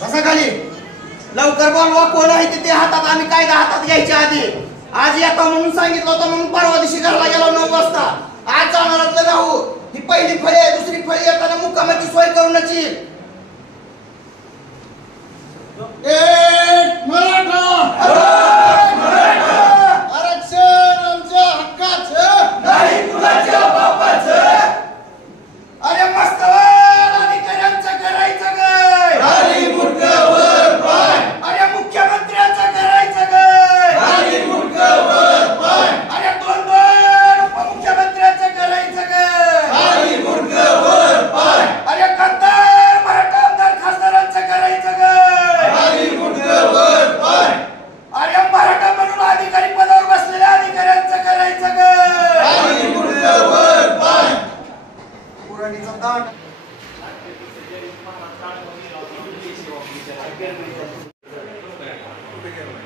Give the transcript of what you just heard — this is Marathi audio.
बसा खाली. लवकर बोलवा. कोण आहे ते हातात. आम्ही कायदा हातात घ्यायच्या आधी. आज येता म्हणून सांगितलं होतं म्हणून परवा दिवशी घरला गेलो 9 वाजता. आज जाणारातलं राहू. ही पहिली फळी आहे. दुसरी फळी येताना मुक्कामाची सोय करूनच येईल. आरक्षण आमच्या हक्काचं नाही कुणाच्या बापाचं. अरे मस्त अधिकाऱ्यांचं करायचं गय. खाली मुंडकं वर पाय. अरे मुख्यमंत्र्यांचं करायचं गय. खाली मुंडकं वर पाय. अरे 2 उपमुख्यमंत्र्यांचं करायचं गय. खाली मुंडकं वर पाय. अरे खासदार मराठा आमदार खासदारांचं करायचं गय. खाली मुंडकं वर पाय. अरे मराठा म्हणून अधिकारी पदावर बसलेल्या अधिकाऱ्यांचं करायचं गय. खाली मुंडकं वर पाय. पुरणीचा ताट. कुठे गेला?